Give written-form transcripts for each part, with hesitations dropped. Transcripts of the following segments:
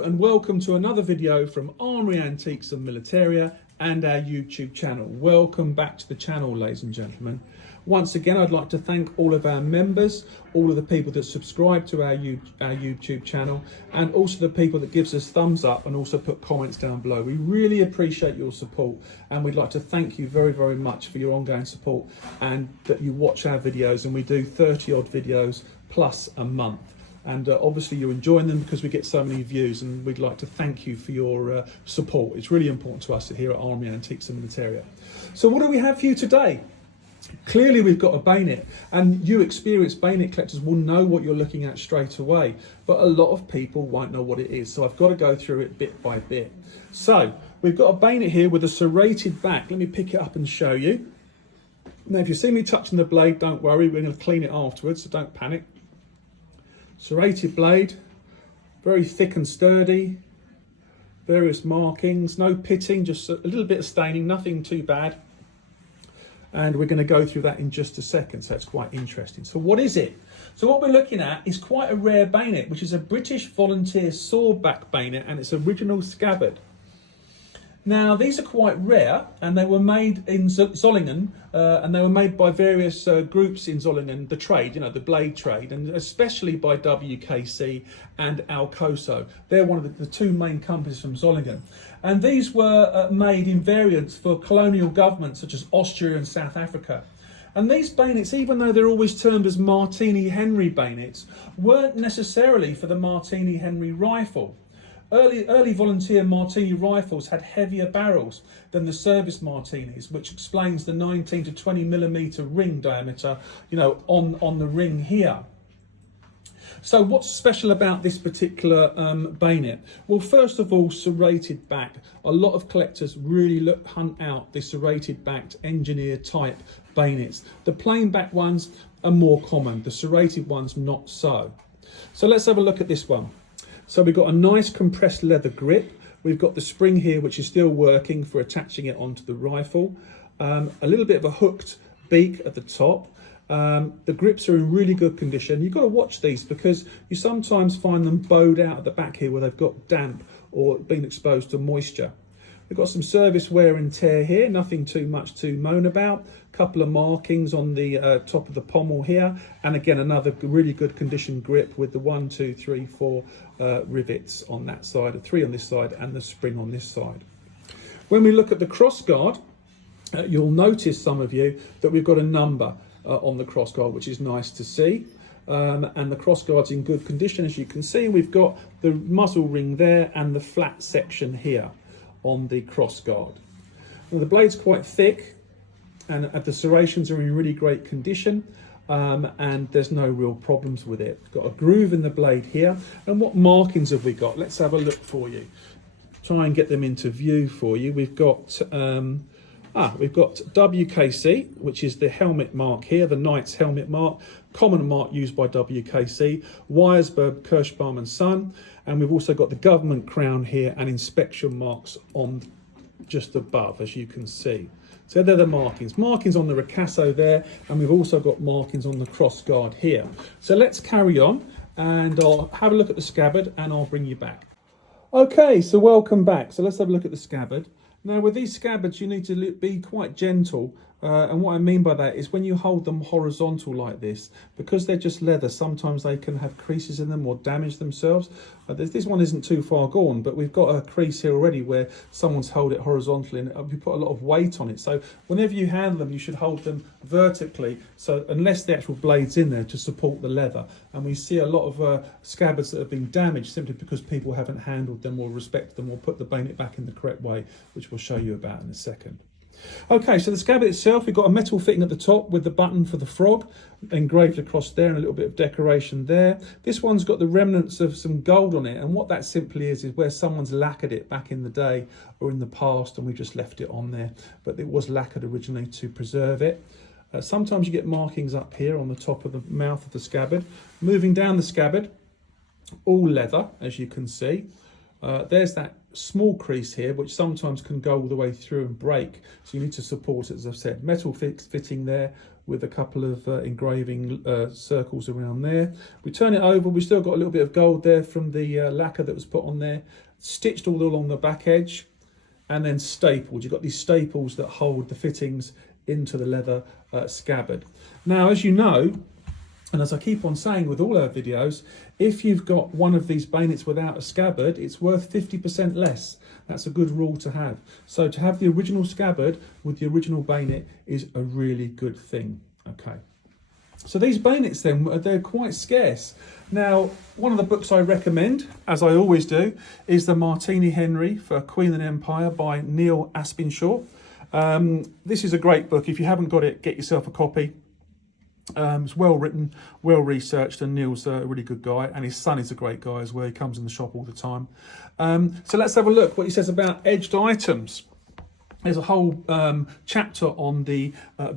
Hello and welcome to another video from Armoury Antiques and Militaria and our YouTube channel. Welcome back to the channel, ladies and gentlemen. Once again, I'd like to thank all of our members, all of the people that subscribe to our YouTube channel, and also the people that gives us thumbs up and also put comments down below. We really appreciate your support, and we'd like to thank you very, very much for your ongoing support and that you watch our videos, and we do 30 odd videos plus a month. And obviously you're enjoying them because we get so many views, and we'd like to thank you for your support. It's really important to us here at Armoury Antiques and Militaria. So what do we have for you today? Clearly we've got a bayonet, and you experienced bayonet collectors will know what you're looking at straight away, but a lot of people won't know what it is, so I've got to go through it bit by bit. So we've got a bayonet here with a serrated back. Let me pick it up and show you. Now if you see me touching the blade, don't worry, we're going to clean it afterwards, so don't panic. Serrated blade, very thick and sturdy, various markings, no pitting, just a little bit of staining, nothing too bad. And we're going to go through that in just a second, so it's quite interesting. So what is it? So what we're looking at is quite a rare bayonet, which is a British volunteer swordback bayonet, and its original scabbard. Now these are quite rare, and they were made in Zolingen, and they were made by various groups in Zolingen, the trade, you know, the blade trade, and especially by WKC and Alcoso. They're one of the two main companies from Zolingen. And these were made in variants for colonial governments such as Austria and South Africa. And these bayonets, even though they're always termed as Martini Henry bayonets, weren't necessarily for the Martini Henry rifle. Early volunteer Martini rifles had heavier barrels than the service Martinis, which explains the 19 to 20 millimeter ring diameter, you know, on the ring here. So what's special about this particular bayonet? Well, first of all, serrated back. A lot of collectors really hunt out the serrated backed engineer type bayonets. The plain back ones are more common, the serrated ones not so. So let's have a look at this one. So we've got a nice compressed leather grip. We've got the spring here, which is still working for attaching it onto the rifle. A little bit of a hooked beak at the top. The grips are in really good condition. You've got to watch these because you sometimes find them bowed out at the back here where they've got damp or been exposed to moisture. We've got some service wear and tear here, nothing too much to moan about. A couple of markings on the top of the pommel here, and again another really good condition grip with the 1, 2, 3, 4 rivets on that side, 3 on this side, and the spring on this side. When we look at the cross guard, you'll notice, some of you, that we've got a number on the cross guard, which is nice to see. And the cross guard's in good condition, as you can see. We've got the muzzle ring there and the flat section here on the cross guard. Now, the blade's quite thick, and the serrations are in really great condition, and there's no real problems with it. It's got a groove in the blade here. And what markings have we got? Let's have a look for you. Try and get them into view for you. We've got WKC, which is the helmet mark here, the Knight's helmet mark, common mark used by WKC, Weiersberg, Kirschbaum and Son, and we've also got the government crown here and inspection marks on just above, as you can see. So they're the markings. Markings on the ricasso there, and we've also got markings on the cross guard here. So let's carry on, and I'll have a look at the scabbard and I'll bring you back. Okay, so welcome back. So let's have a look at the scabbard. Now with these scabbards you need to be quite gentle, and what I mean by that is when you hold them horizontal like this, because they're just leather, sometimes they can have creases in them or damage themselves. This one isn't too far gone, but we've got a crease here already where someone's held it horizontally and we put a lot of weight on it. So whenever you handle them, you should hold them vertically, so unless the actual blade's in there to support the leather. And we see a lot of scabbards that have been damaged simply because people haven't handled them or respected them or put the bayonet back in the correct way, which we'll show you about in a second. Okay, so the scabbard itself, we've got a metal fitting at the top with the button for the frog engraved across there and a little bit of decoration there. This one's got the remnants of some gold on it, and what that simply is where someone's lacquered it back in the day or in the past, and we just left it on there, but it was lacquered originally to preserve it. Sometimes you get markings up here on the top of the mouth of the scabbard. Moving down the scabbard, all leather, as you can see. There's that small crease here, which sometimes can go all the way through and break. So you need to support it, as I've said. Metal fitting there with a couple of engraving circles around there. We turn it over, we've still got a little bit of gold there from the lacquer that was put on there. Stitched all along the back edge and then stapled. You've got these staples that hold the fittings into the leather scabbard. Now, as you know, and as I keep on saying with all our videos, if you've got one of these bayonets without a scabbard, it's worth 50% less. That's a good rule to have. So to have the original scabbard with the original bayonet is a really good thing. Okay. So these bayonets then, they're quite scarce. Now, one of the books I recommend, as I always do, is The Martini Henry for Queen and Empire by Neil Aspinshaw. This is a great book. If you haven't got it, get yourself a copy. It's well written, well researched, and Neil's a really good guy, and his son is a great guy as well. He comes in the shop all the time. So let's have a look what he says about edged items. There's a whole chapter on the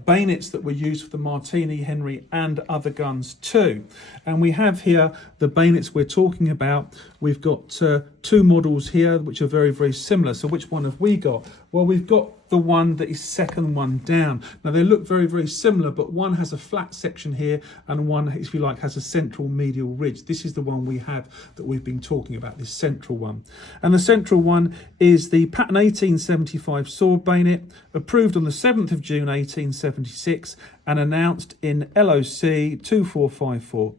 bayonets that were used for the Martini Henry and other guns too. And we have here the bayonets we're talking about. We've got two models here which are very, very similar. So which one have we got? Well, we've got the one that is second one down. Now they look very, very similar, but one has a flat section here and one, if you like, has a central medial ridge. This is the one we have that we've been talking about, this central one. And the central one is the pattern 1875 sword bayonet, approved on the 7th of June 1876 and announced in LOC 2454.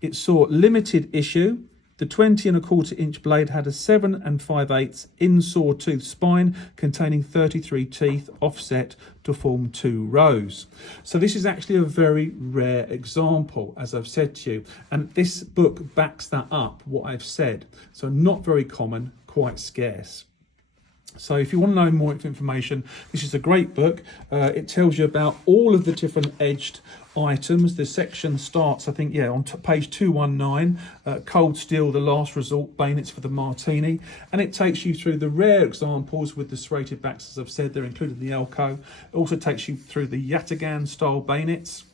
It saw limited issue. The 20¼ inch blade had a 7 5/8 in-saw tooth spine containing 33 teeth offset to form 2 rows. So this is actually a very rare example, as I've said to you, and this book backs that up, what I've said. So not very common, quite scarce. So if you want to know more information, this is a great book. It tells you about all of the different edged items. The section starts, I think, yeah, on page 219, cold steel, the last resort bayonets for the Martini. And it takes you through the rare examples with the serrated backs, as I've said, they're included in the Elko. It also takes you through the Yataghan style bayonets.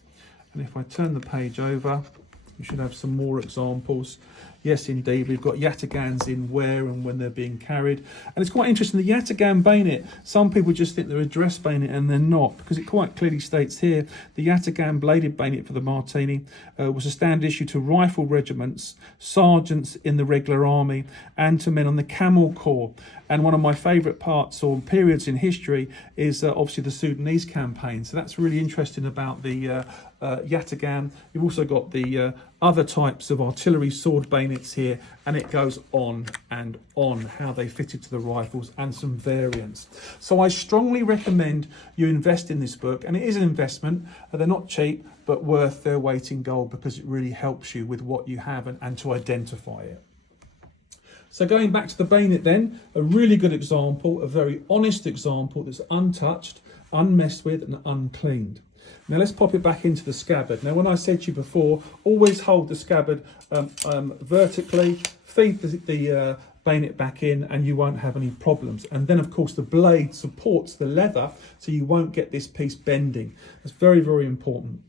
And if I turn the page over, you should have some more examples. Yes, indeed, we've got Yataghans in where and when they're being carried. And it's quite interesting, the Yataghan bayonet, some people just think they're a dress bayonet and they're not, because it quite clearly states here, the Yataghan bladed bayonet for the Martini was a standard issue to rifle regiments, sergeants in the regular army, and to men on the Camel Corps. And one of my favourite parts or periods in history is obviously the Sudanese campaign. So that's really interesting about the Yataghan. You've also got the other types of artillery sword bayonets here, and it goes on and on how they fitted to the rifles and some variants. So I strongly recommend you invest in this book, and it is an investment. They're not cheap, but worth their weight in gold because it really helps you with what you have and to identify it. So going back to the bayonet then, a really good example, a very honest example that's untouched, unmessed with and uncleaned. Now let's pop it back into the scabbard. Now when I said to you before, always hold the scabbard vertically, feed the bayonet back in and you won't have any problems. And then of course the blade supports the leather so you won't get this piece bending. That's very, very important.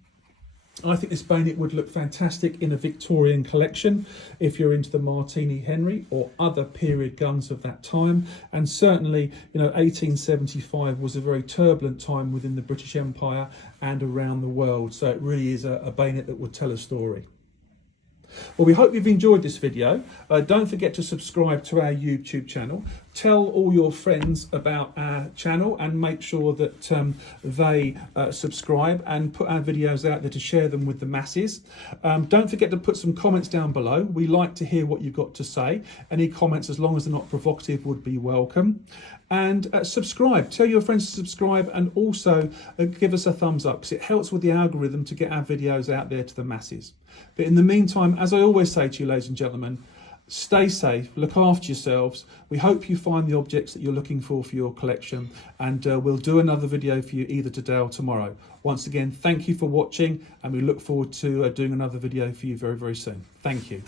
I think this bayonet would look fantastic in a Victorian collection if you're into the Martini Henry or other period guns of that time. And certainly, you know, 1875 was a very turbulent time within the British Empire and around the world. So it really is a bayonet that would tell a story. Well, we hope you've enjoyed this video. Don't forget to subscribe to our YouTube channel. Tell all your friends about our channel and make sure that they subscribe and put our videos out there to share them with the masses. Don't forget to put some comments down below. We like to hear what you've got to say. Any comments, as long as they're not provocative, would be welcome. And subscribe. Tell your friends to subscribe and also give us a thumbs up because it helps with the algorithm to get our videos out there to the masses. But in the meantime, as I always say to you, ladies and gentlemen, stay safe, look after yourselves. We hope you find the objects that you're looking for your collection, and we'll do another video for you either today or tomorrow. Once again, thank you for watching, and we look forward to doing another video for you very, very soon. Thank you.